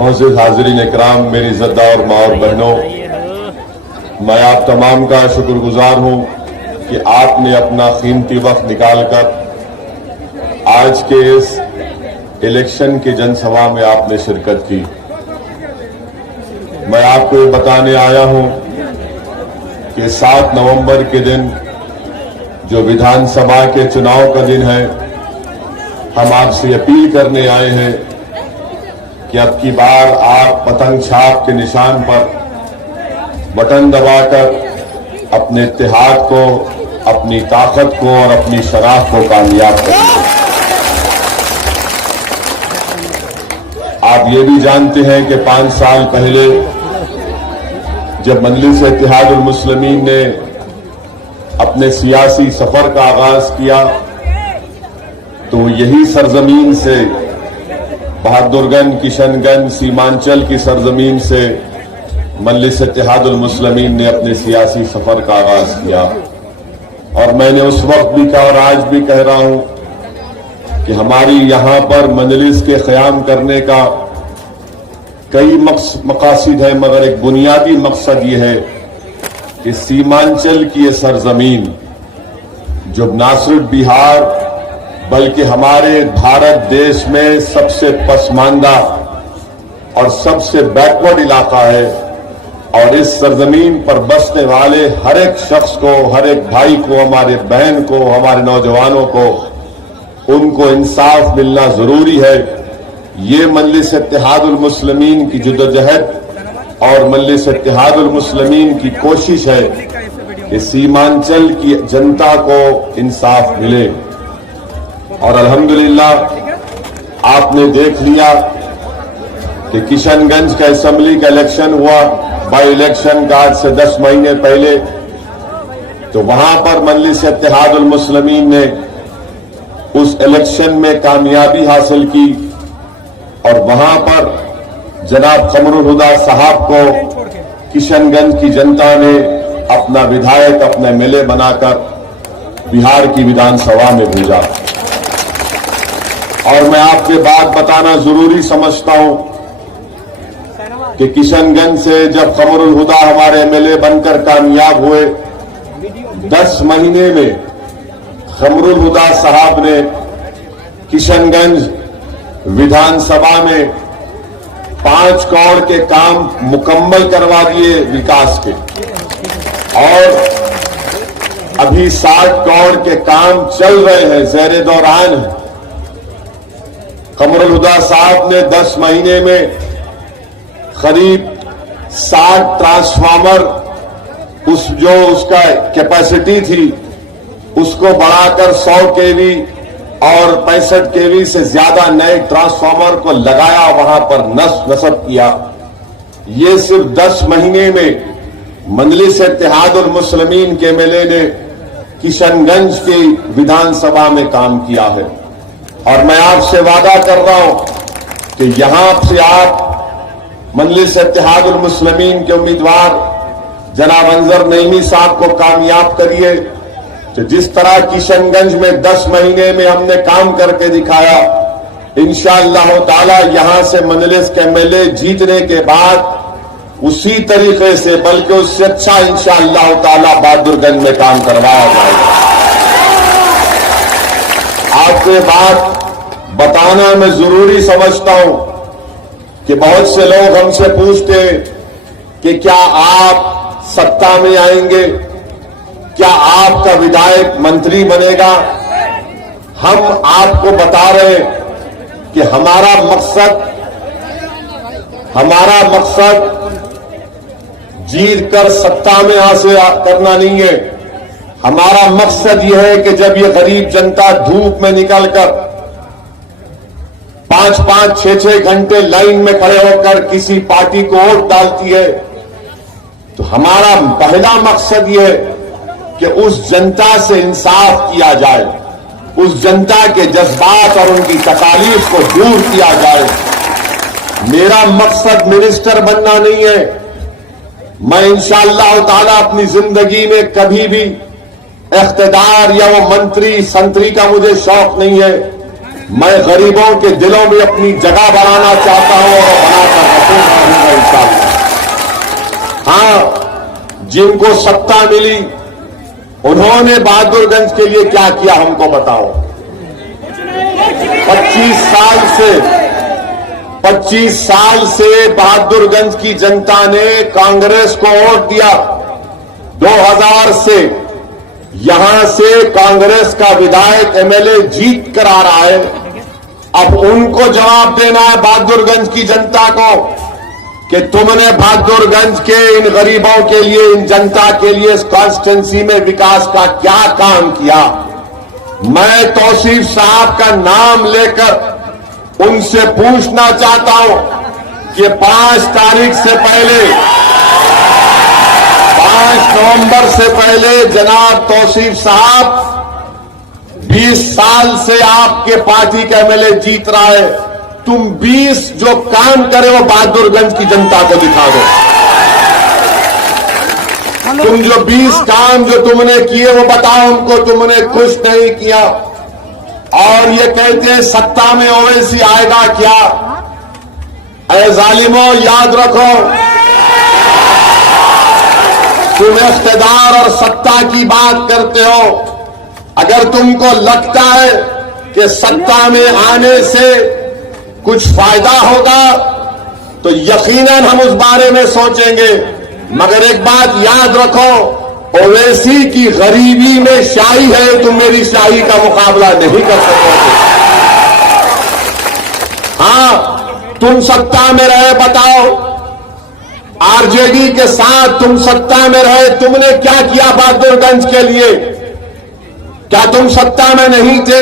मोअज़्ज़िज़ हाज़रीन इकराम, मेरी इज़्ज़तदार माँ और बहनों, मैं आप तमाम का शुक्रगुजार हूँ कि आपने अपना कीमती वक्त निकालकर आज के इस इलेक्शन की जनसभा में आपने शिरकत की। मैं आपको ये बताने आया हूँ कि 7 नवंबर के दिन जो विधानसभा के चुनाव का दिन है, हम आपसे अपील करने आए हैं कि अब की बार आप पतंग छाप के निशान पर बटन दबाकर अपने इत्तेहाद को, अपनी ताकत को और अपनी शराफ को कामयाब करेंगे। आप ये भी जानते हैं कि 5 साल पहले जब मजलिस इत्तेहादुल मुस्लिमीन ने अपने सियासी सफर का आगाज किया तो यही सरजमीन से, बहादुरगंज, किशनगंज, सीमांचल की सरजमीन से मजलिस इत्तेहादुल मुस्लिमीन ने अपने सियासी सफर का आगाज किया। और मैंने उस वक्त भी कहा और आज भी कह रहा हूं कि हमारी यहां पर मजलिस के क़याम करने का कई मकासद है, मगर एक बुनियादी मकसद ये है कि सीमांचल की ये सरजमीन जो ना सिर्फ बिहार बल्कि हमारे भारत देश में सबसे पसमानदा और सबसे बैकवर्ड इलाका है, और इस सरजमीन पर बसने वाले हर एक शख्स को, हर एक भाई को, हमारे बहन को, हमारे नौजवानों को, उनको इंसाफ मिलना जरूरी है। ये मजलिस इत्तेहादुल मुस्लिमीन की जद्दोजहद और मजलिस इत्तेहादुल मुस्लिमीन की कोशिश है कि सीमांचल की जनता को इंसाफ मिले। और अल्हम्दुलिल्लाह आपने देख लिया कि किशनगंज का असेंबली का इलेक्शन हुआ, बाई इलेक्शन का आज से 10 महीने पहले, तो वहां पर मजलिस इत्तेहादुल मुस्लिमीन ने उस इलेक्शन में कामयाबी हासिल की और वहां पर जनाब कमरुल हुदा साहब को किशनगंज की जनता ने अपना विधायक, अपने एमएलए बनाकर बिहार की विधानसभा में भेजा। और मैं आपके बात बताना जरूरी समझता हूं कि किशनगंज से जब कमरुल हुदा हमारे एमएलए बनकर कामयाब हुए, 10 महीने में कमरुल हुदा साहब ने किशनगंज विधानसभा में 5 करोड़ के काम मुकम्मल करवा दिए विकास के, और अभी 60 करोड़ के काम चल रहे हैं, ज़ेरे दौरान है। कमरुल हुदा साहब ने 10 महीने में करीब 60 ट्रांसफार्मर, उसका कैपेसिटी थी उसको बढ़ाकर 100 केवी और 65 केवी से ज्यादा नए ट्रांसफार्मर को लगाया, वहां पर नस्ब किया। ये सिर्फ 10 महीने में मजलिस इत्तेहादुल मुस्लिमीन के एमएलए ने किशनगंज की विधानसभा में काम किया है। और मैं आपसे वादा कर रहा हूं कि यहां से आप मजलिस इत्तेहादुल मुस्लिमीन के उम्मीदवार जनाब अंजर नईमी साहब को कामयाब करिए। तो जिस तरह किशनगंज में 10 महीने में हमने काम करके दिखाया, इंशाअल्लाह ताला यहां से मजलिस के एमएलए जीतने के बाद उसी तरीके से, बल्कि उससे अच्छा इंशाअल्लाह ताला बहादुरगंज में काम करवाया जाएगा। आपको बात बताना मैं जरूरी समझता हूं कि बहुत से लोग हमसे पूछते हैं कि क्या आप सत्ता में आएंगे, क्या आपका विधायक मंत्री बनेगा। हम आपको बता रहे हैं कि हमारा मकसद जीत कर सत्ता में हासिल करना नहीं है। हमारा मकसद यह है कि जब ये गरीब जनता धूप में निकलकर 5-5, 6-6 घंटे लाइन में खड़े होकर किसी पार्टी को वोट डालती है, तो हमारा पहला मकसद यह है कि उस जनता से इंसाफ किया जाए, उस जनता के जज्बात और उनकी तकालीफ को दूर किया जाए। मेरा मकसद मिनिस्टर बनना नहीं है। मैं इंशाअल्लाह ताला अपनी जिंदगी में कभी भी इख्तिदार या वो मंत्री संतरी का मुझे शौक नहीं है। मैं गरीबों के दिलों में अपनी जगह बनाना चाहता हूं और बनाकर रखूंगा इंशाअल्लाह। हां, जिनको सत्ता मिली उन्होंने बहादुरगंज के लिए क्या किया हमको बताओ। 25 साल से बहादुरगंज की जनता ने कांग्रेस को वोट दिया। 2000 से यहां से कांग्रेस का विधायक एमएलए जीत कर आ रहा है। अब उनको जवाब देना है बहादुरगंज की जनता को कि तुमने बहादुरगंज के इन गरीबों के लिए, इन जनता के लिए इस कॉन्स्टिट्यूंसी में विकास का क्या काम किया। मैं तौसीफ साहब का नाम लेकर उनसे पूछना चाहता हूं कि 5 तारीख से पहले, 5 नवंबर से पहले जनाब तौसीफ साहब 20 साल से आपके पार्टी का एमएलए जीत रहा है। तुम 20 जो काम करे वो बहादुरगंज की जनता को दिखा दो। तुम जो 20 काम जो तुमने किए वो बताओ उनको, तुमने कुछ नहीं किया। और ये कहते हैं सत्ता में ओवैसी आएगा क्या। ऐ जालिमों, याद रखो, तुम इख्तिदार और सत्ता की बात करते हो। अगर तुमको लगता है कि सत्ता में आने से कुछ फायदा होगा तो यकीनन हम उस बारे में सोचेंगे, मगर एक बात याद रखो, ओवैसी की गरीबी में शाही है, तुम मेरी शाही का मुकाबला नहीं कर सकोगे। हां, तुम सत्ता में रहे, बताओ आरजेडी के साथ तुम सत्ता में रहे, तुमने क्या किया बहादुरगंज के लिए। क्या तुम सत्ता में नहीं थे?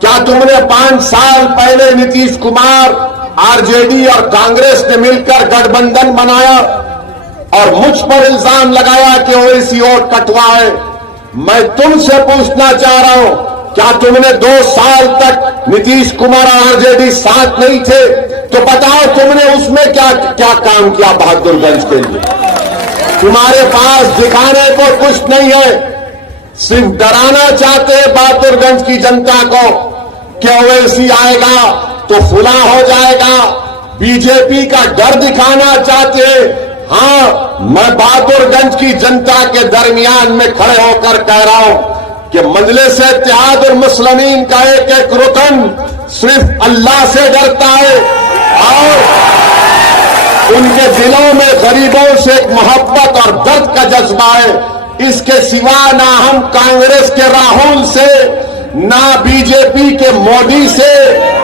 क्या तुमने 5 साल पहले नीतीश कुमार, आरजेडी और कांग्रेस ने मिलकर गठबंधन बनाया और मुझ पर इल्जाम लगाया कि ओवैसी वोट कटवा है। मैं तुमसे पूछना चाह रहा हूं, क्या तुमने 2 साल तक नीतीश कुमार और आरजेडी साथ नहीं थे? तो बताओ तुमने उसमें क्या क्या काम किया बहादुरगंज के लिए। तुम्हारे पास दिखाने को कुछ नहीं है, सिर्फ डराना चाहते हैं बहादुरगंज की जनता को कि ओवैसी आएगा तो फुला हो जाएगा। बीजेपी का डर दिखाना चाहते हैं। हां, मैं बहादुरगंज की जनता के दरमियान में खड़े होकर कह रहा हूं कि मजलिस-ए-इत्तेहादुल मुस्लिमीन का एक एक रुकन सिर्फ अल्लाह से डरता है और उनके दिलों में गरीबों से एक मोहब्बत और दर्द का जज्बा है। इसके सिवा ना हम कांग्रेस के राहुल से, ना बीजेपी के मोदी से,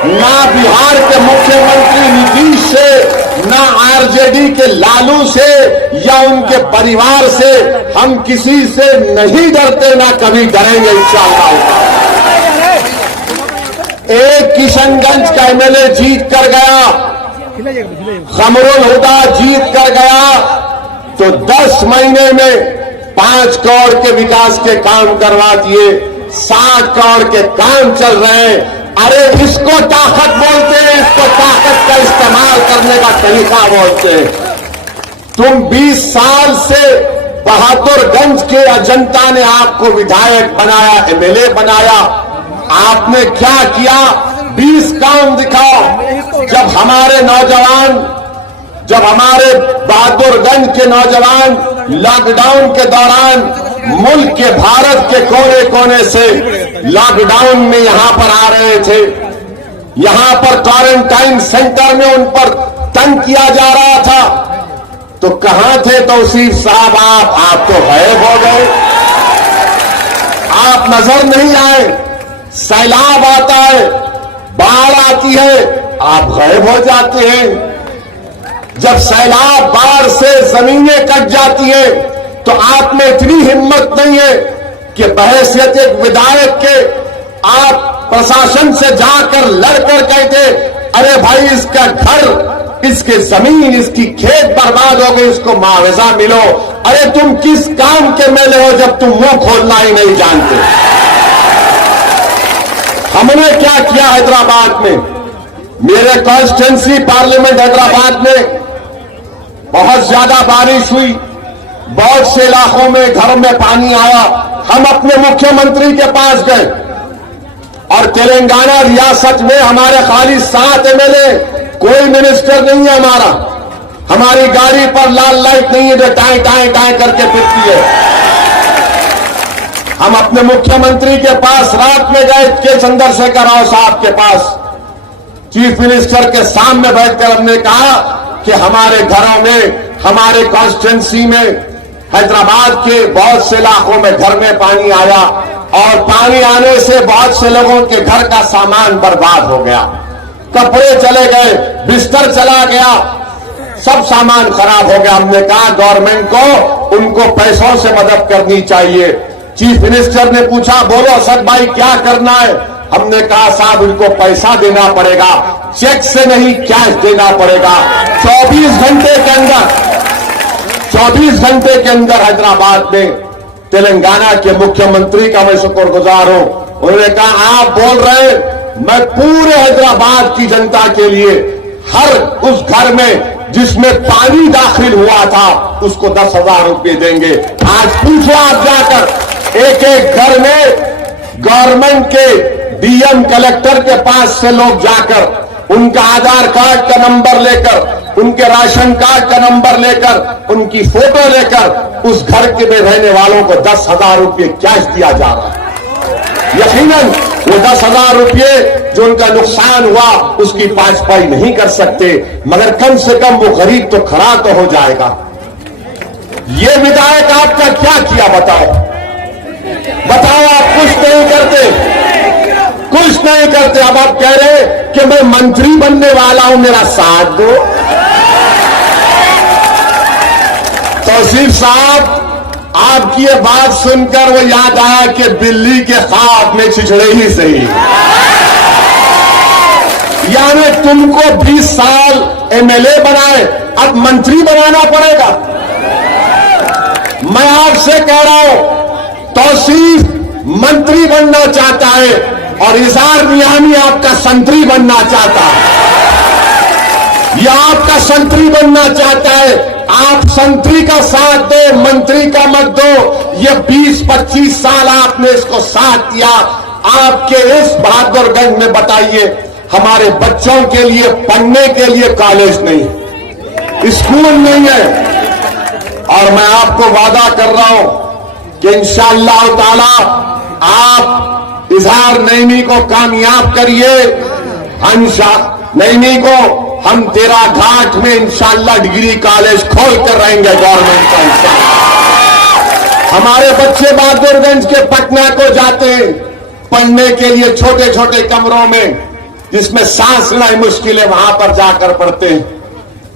ना बिहार के मुख्यमंत्री नीतीश से, ना आरजेडी के लालू से या उनके परिवार से, हम किसी से नहीं डरते, ना कभी डरेंगे इंशाअल्लाह। एक किशनगंज का एमएलए जीत कर गया, कमरुल हुदा जीत कर गया, तो 10 महीने में 5 करोड़ के विकास के काम करवा दिए, 60 करोड़ के काम चल रहे हैं। अरे इसको ताकत बोलते हैं, इसको ताकत का इस्तेमाल करने का तरीका बोलते हैं। तुम 20 साल से बहादुरगंज के जनता ने आपको विधायक बनाया, एमएलए बनाया, आपने क्या किया? 20 काम दिखाओ। जब हमारे नौजवान, जब हमारे बहादुरगंज के नौजवान लॉकडाउन के दौरान मुल्क के, भारत के कोने कोने से लॉकडाउन में यहां पर आ रहे थे, यहां पर क्वारंटाइन सेंटर में उन पर तंग किया जा रहा था, तो कहां थे तौसीफ साहब? आप तो गायब हो गए, आप नजर नहीं आए। सैलाब आता है, बाढ़ आती है, आप गायब हो जाते हैं। जब सैलाब, बाढ़ से जमीनें कट जाती हैं तो आप में इतनी हिम्मत नहीं है कि बहैसियत एक विधायक के आप प्रशासन से जाकर लड़कर कहते, अरे भाई इसका घर, इसके जमीन, इसकी खेत बर्बाद हो गई, इसको मुआवजा मिलो। अरे तुम किस काम के मेले हो जब तुम मुंह खोलना ही नहीं जानते। हमने क्या किया हैदराबाद में, मेरे कॉन्स्टिट्यूंसी पार्लियामेंट हैदराबाद में बहुत ज्यादा बारिश हुई, बहुत से इलाकों में घरों में पानी आया। हम अपने मुख्यमंत्री के पास गए और तेलंगाना रियासत में हमारे खाली 7 एमएलए, कोई मिनिस्टर नहीं है हमारी गाड़ी पर लाल लाइट नहीं है जो टाई टाई टाई करके फिरती है। हम अपने मुख्यमंत्री के पास रात में गए के चंद्रशेखर राव साहब के पास, चीफ मिनिस्टर के सामने बैठकर हमने कहा कि हमारे घरों में, हमारे कॉन्स्टिट्यूंसी में, हैदराबाद के बहुत से इलाकों में घर में पानी आया और पानी आने से बहुत से लोगों के घर का सामान बर्बाद हो गया, कपड़े चले गए, बिस्तर चला गया, सब सामान खराब हो गया। हमने कहा गवर्नमेंट को उनको पैसों से मदद करनी चाहिए। चीफ मिनिस्टर ने पूछा, बोलो असद भाई क्या करना है? हमने कहा साहब इनको पैसा देना पड़ेगा, चेक से नहीं कैश देना पड़ेगा। 24 घंटे के अंदर हैदराबाद में तेलंगाना के मुख्यमंत्री का मैं शुक्रगुजार हूं। उन्होंने कहा आप बोल रहे, मैं पूरे हैदराबाद की जनता के लिए हर उस घर में जिसमें पानी दाखिल हुआ था उसको 10,000 रुपये देंगे। आज पूछो आप जाकर एक एक घर में गवर्नमेंट के डीएम कलेक्टर के पास से लोग जाकर उनका आधार कार्ड का नंबर लेकर, उनके राशन कार्ड का नंबर लेकर, उनकी फोटो लेकर उस घर के में रहने वालों को 10,000 रुपये कैश दिया जा रहा है। यकीनन वो 10,000 रुपये जो उनका नुकसान हुआ उसकी 5 पाई नहीं कर सकते, मगर कम से कम वो गरीब तो खड़ा तो हो जाएगा। ये विधायक आपका क्या किया बताओ आप कुछ नहीं करते। अब आप कह रहे कि मैं मंत्री बनने वाला हूं, मेरा साथ दो। तौसीफ साहब, आपकी ये बात सुनकर वो याद आया कि बिल्ली के ख्वाब में छिछड़े ही सही। यानी तुमको 20 साल एमएलए बनाए, अब मंत्री बनाना पड़ेगा। मैं आपसे कह रहा हूं, तौसीफ मंत्री बनना चाहता है और इज़हार मियानी आपका संतरी बनना चाहता है। यह आपका संतरी बनना चाहता है, आप संतरी का साथ दो, मंत्री का मत दो। ये 20-25 साल आपने इसको साथ दिया। आपके इस बहादुरगंज में बताइए, हमारे बच्चों के लिए पढ़ने के लिए कॉलेज नहीं, स्कूल नहीं है। और मैं आपको वादा कर रहा हूं कि इंशाअल्लाह ताला आप इज़हार नईमी को कामयाब करिए। नईमी को हम तेरा घाट में इंशाअल्लाह डिग्री कॉलेज खोल कर रहेंगे गवर्नमेंट का इंशाअल्लाह। हमारे बच्चे बहादुरगंज के पटना को जाते हैं पढ़ने के लिए, छोटे छोटे कमरों में जिसमें सांस लेना मुश्किल है, वहां पर जाकर पढ़ते हैं।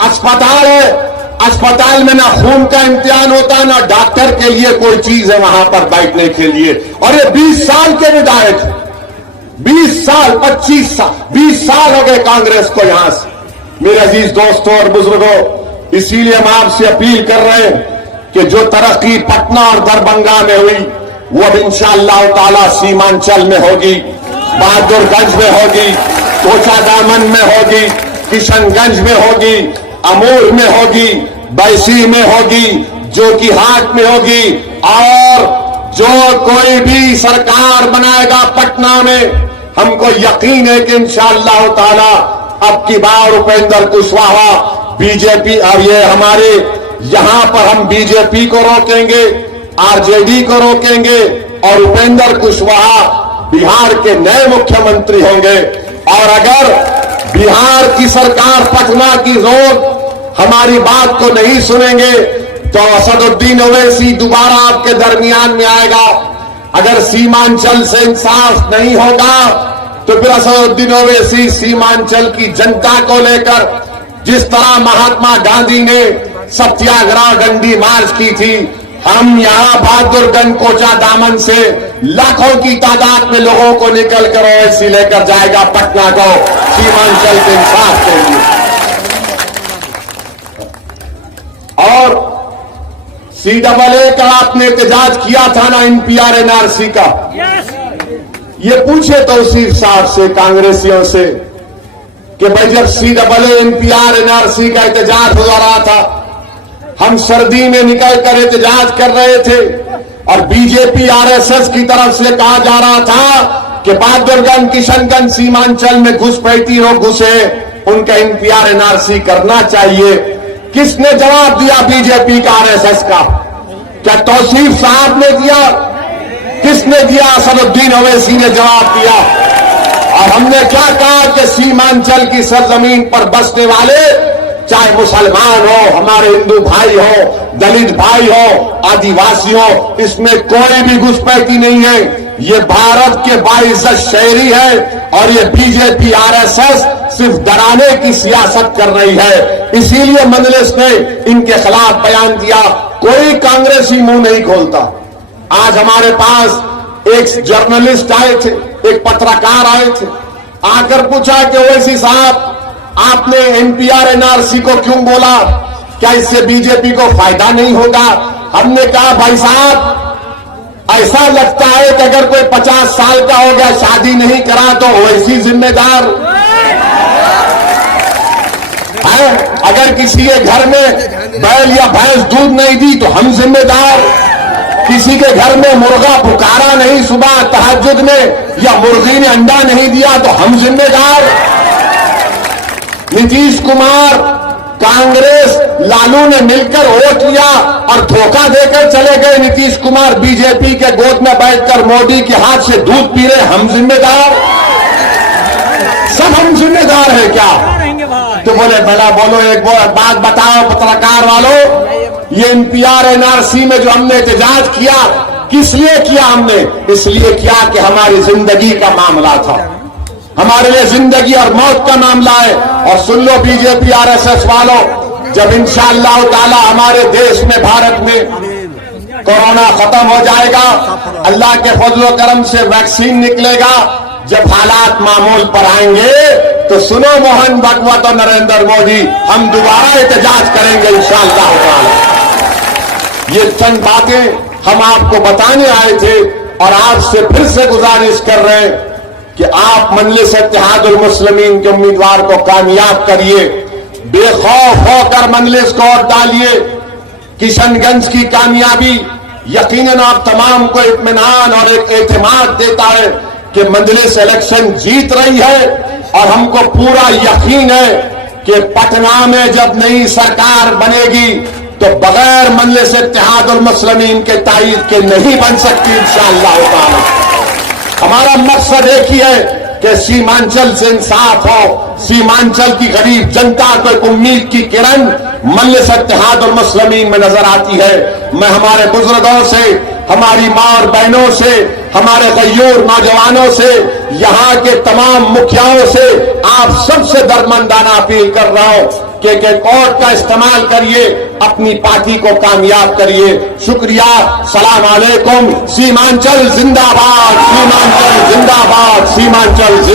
अस्पताल है, अस्पताल में ना खून का इम्तिहान होता, ना डॉक्टर के लिए कोई चीज है वहां पर बैठने के लिए। और ये 20 साल के विधायक, 20 साल 25 साल 20 साल हो गए कांग्रेस को यहां से। मेरे अजीज दोस्तों और बुजुर्गों, इसीलिए हम आपसे अपील कर रहे हैं कि जो तरक्की पटना और दरभंगा में हुई वो अब इंशाअल्लाह ताला सीमांचल में होगी, बहादुरगंज में होगी, कोचादामन में होगी, किशनगंज में होगी, अमूर में होगी, बैसी में होगी, जोकीहाट में होगी। और जो कोई भी सरकार बनाएगा पटना में, हमको यकीन है कि इंशाअल्लाह ताला अब की बार उपेंद्र कुशवाहा बीजेपी, अब ये हमारे यहां पर हम बीजेपी को रोकेंगे, आरजेडी को रोकेंगे और उपेंद्र कुशवाहा बिहार के नए मुख्यमंत्री होंगे। और अगर बिहार की सरकार पटना की लोग हमारी बात को नहीं सुनेंगे तो असदुद्दीन ओवैसी दोबारा आपके दरमियान में आएगा। अगर सीमांचल से इंसाफ नहीं होगा तो फिर असदुद्दीन ओवैसी सीमांचल की जनता को लेकर, जिस तरह महात्मा गांधी ने सत्याग्रह डंडी मार्च की थी, हम यहां बहादुरगंज कोचादामन से लाखों की तादाद में लोगों को निकल कर ओवैसी लेकर जाएगा पटना को सीमांचल के इंसाफ के लिए। और CAA का आपने एहतजाज किया था ना, NPR NRC का, ये पूछे तौसीफ साहब से, कांग्रेसियों से, कि भाई जब CAA NPR NRC का एहतजाज हो रहा था, हम सर्दी में निकल कर एहतजाज कर रहे थे और बीजेपी RSS की तरफ से कहा जा रहा था कि बहादुरगंज, किशनगंज, सीमांचल में घुसपैठी हो घुसे, उनका NPR NRC करना चाहिए। किसने जवाब दिया? बीजेपी का, RSS का। क्या तौसीफ साहब ने दिया? किसने दिया? असदुद्दीन ओवैसी ने जवाब दिया। और हमने क्या कहा कि सीमांचल की सरजमीन पर बसने वाले, चाहे मुसलमान हो, हमारे हिंदू भाई हो, दलित भाई हो, आदिवासी हो, इसमें कोई भी घुसपैठी नहीं है। ये भारत के बाइज्जत शहरी है और ये बीजेपी RSS सिर्फ डराने की सियासत कर रही है। इसीलिए मजलिस ने इनके खिलाफ बयान दिया। कोई कांग्रेसी मुंह नहीं खोलता। आज हमारे पास एक जर्नलिस्ट आए थे, एक पत्रकार आए थे, आकर पूछा कि ओवैसी साहब, आपने NPR NRC को क्यों बोला? क्या इससे बीजेपी को फायदा नहीं होगा? हमने कहा भाई साहब, ऐसा लगता है कि अगर कोई 50 साल का हो गया, शादी नहीं करा, तो ओवैसी जिम्मेदार है। अगर किसी के घर में बैल या भैंस दूध नहीं दी तो हम जिम्मेदार। किसी के घर में मुर्गा पुकारा नहीं सुबह तहज्जुद में, या मुर्गी ने अंडा नहीं दिया तो हम जिम्मेदार। नीतीश कुमार, कांग्रेस, लालू ने मिलकर वोट लिया और धोखा देकर चले गए। नीतीश कुमार बीजेपी के गोद में बैठकर मोदी के हाथ से दूध पी रहे, हम जिम्मेदार। सब हम जिम्मेदार है क्या? तो बोले बेटा बोलो, एक बात बताओ पत्रकार वालों, ये NPR NRC में जो हमने एहतजाज किया, किस लिए किया? हमने इसलिए किया कि हमारी जिंदगी का मामला था, हमारे लिए जिंदगी और मौत का मामला है। और सुन लो बीजेपी RSS वालों, जब इंशाअल्लाह ताला हमारे देश में, भारत में कोरोना खत्म हो जाएगा, अल्लाह के फजलो करम से वैक्सीन निकलेगा, जब हालात मामूल पर आएंगे, तो सुनो मोहन भागवत और नरेंद्र मोदी, हम दोबारा एहतजाज करेंगे इंशाअल्लाह ताला। ये चंद बातें हम आपको बताने आए थे और आपसे फिर से गुजारिश कर रहे हैं कि आप मजलिस इत्तेहादुल मुस्लिमीन के उम्मीदवार को कामयाब करिए, बेखौफ होकर मजलिस को वोट डालिए। किशनगंज की कामयाबी यकीनन आप तमाम को इत्मीनान और एक एतमाद देता है कि मजलिस इलेक्शन जीत रही है। और हमको पूरा यकीन है कि पटना में जब नई सरकार बनेगी तो बगैर मजलिस इत्तेहादुल मुस्लिमीन के ताईद के नहीं बन सकती इंशाअल्लाह ताला। हमारा मकसद एक ही है कि सीमांचल से इंसाफ हो, सीमांचल की गरीब जनता को एक उम्मीद की किरण मजलिस इत्तेहादुल मुस्लिमीन में नजर आती है। मैं हमारे बुजुर्गों से, हमारी मां और बहनों से, हमारे गयूर नौजवानों से, यहाँ के तमाम मुखियाओं से, आप सबसे दरमंदाना अपील कर रहा हूं कि वोट का इस्तेमाल करिए, अपनी पार्टी को कामयाब करिए। शुक्रिया, सलाम अलैकुम। सीमांचल जिंदाबाद, सीमांचल जिंदाबाद, सीमांचल जिंदाबाद।